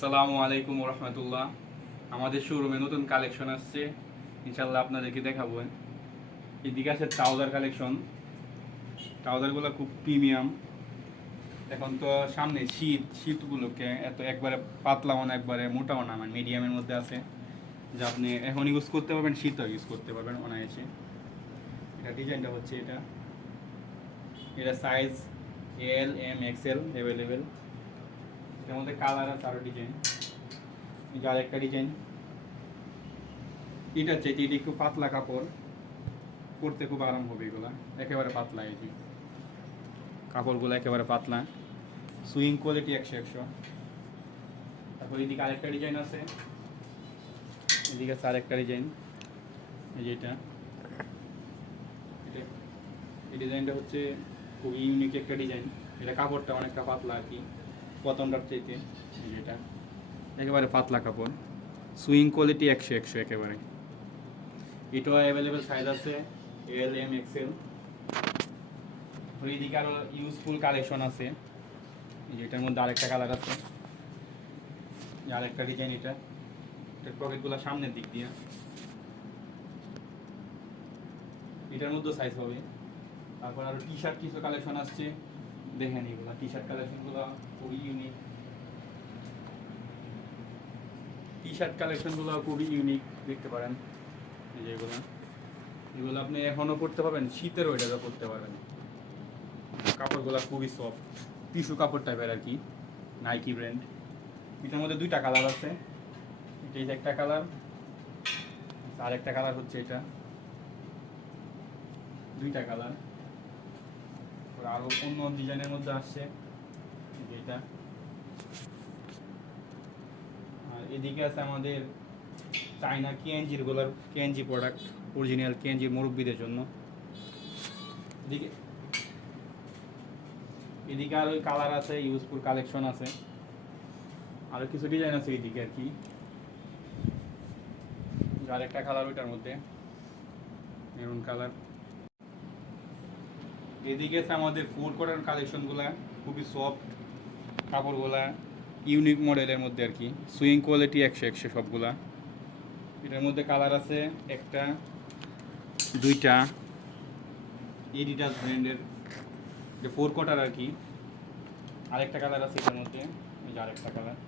আসসালামু আলাইকুম রহমতুল্লাহ আমাদের শোরুমে নতুন কালেকশন আসছে। ইনশাল্লাহ আপনাদেরকে দেখাবো। এদিকে আছে ট্রাউজার কালেকশন ট্রাউজারগুলো খুব প্রিমিয়াম এখন তো সামনে শীত শীতগুলোকে এত একবারে পাতলাও না, একবারে মোটাও না মানে মিডিয়ামের মধ্যে আছে। যা আপনি এখন ইউজ করতে পারবেন, শীতও ইউজ করতে পারবেন অনায়াসে। এটা ডিজাইনটা হচ্ছে এটা। এটা size L M XL available এটার মধ্যে কালার আছে আরও ডিজাইন এই যে আরেকটা ডিজাইন এটা হচ্ছে এটা একটু পাতলা কাপড়। পরতে খুব আরাম হবে এগুলা। একেবারে পাতলা এই যে। কাপড়গুলো একেবারে পাতলা। সুইং কোয়ালিটি একশো একশো। তারপর এদিকে আরেকটা ডিজাইন আছে। এদিকে আছে আরেকটা ডিজাইন এই যে এটা। এই ডিজাইনটা হচ্ছে খুব ইউনিক একটা ডিজাইন এটা কাপড়টা অনেকটা পাতলা আর কি। প্রথমটার এই যেটা একেবারে পাতলা কাপড়। সুইং কোয়ালিটি একশো একশো একেবারে। এটাও অ্যাভেলেবেল সাইজ আছে এল এম এক্সেল এইদিকে আরও ইউজফুল কালেকশন আছে। এই যে এটার মধ্যে আরেকটা কালার আছে। আরেকটা ডিজাইন এটা। এটার পকেটগুলো সামনের দিক দিয়ে। এটার মধ্যে সাইজ হবে। তারপর আরও টি শার্ট কিছু কালেকশন আসছে। দেখেন এগুলো। টি শার্ট কালেকশনগুলো খুবই ইউনিক টি শার্ট কালেকশনগুলো খুবই ইউনিক দেখতে পারেন। এই যে এগুলো। এগুলো আপনি এখনও পড়তে পারবেন শীতেরও এটা পড়তে পারবেন। কাপড়গুলো খুবই সফট টিস্যু কাপড় টাইপের আর কি। নাইকি ব্র্যান্ড এটার মধ্যে দুইটা কালার আছে। এটা একটা কালার আর একটা কালার হচ্ছে এটা। দুইটা কালার আরও অন্য ডিজাইনের মধ্যে আসছে যেটা আর এদিকে আছে আমাদের চাইনা কেএনজিরগুলার কেএনজি প্রোডাক্ট অরিজিনাল কেএনজি মুরব্বীদের জন্য। এদিকে এদিকে আর ওই কালার আছে ইউজফুল কালেকশন আছে। আরও কিছু ডিজাইন আছে এদিকে আর কি। আরেকটা কালার ওইটার মধ্যে মেরুন কালার এদিকে আছে আমাদের ফোর কোটার কালেকশনগুলা খুবই সফট কাপড়গুলা ইউনিক মডেলের মধ্যে আর কি। সুইং কোয়ালিটি একশো একশো সবগুলা। এটার মধ্যে কালার আছে একটা, দুইটা এডিটাস ব্র্যান্ডের যে ফোর কোটার আর কি। আরেকটা কালার আছে এটার মধ্যে, এই যে আরেকটা কালার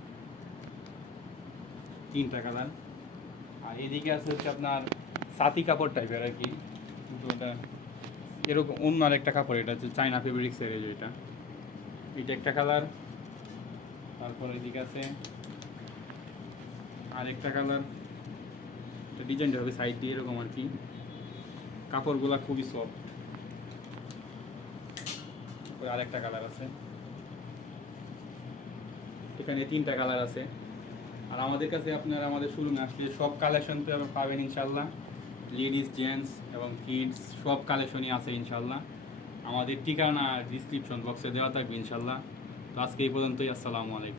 তিনটা কালার আর এদিকে আছে হচ্ছে আপনার সাতি কাপড় টাইপের আর কি। এটা এরকম অন্য আরেকটা কাপড়, এটা হচ্ছে চাইনা ফেব্রিক্সের এই এটা। এটা একটা কালার তারপর এদিকে আছে আরেকটা কালার ডিজাইনটা হবে সাইড দিয়ে, এরকম আর কি। কাপড়গুলা খুবই সফট আরেকটা কালার আছে। এখানে তিনটা কালার আছে। আর আমাদের কাছে আপনারা আমাদের শোরুমে আসলে সব কালেকশন তো পাবেন ইনশাল্লাহ লেডিস, জেন্টস এবং কিডস সব কালেকশনই আছে ইনশাল্লাহ আমাদের ঠিকানা ডিসক্রিপশন বক্সে দেওয়া থাকবে ইনশাল্লাহ তো আজকে এই পর্যন্তই, আসসালামু আলাইকুম।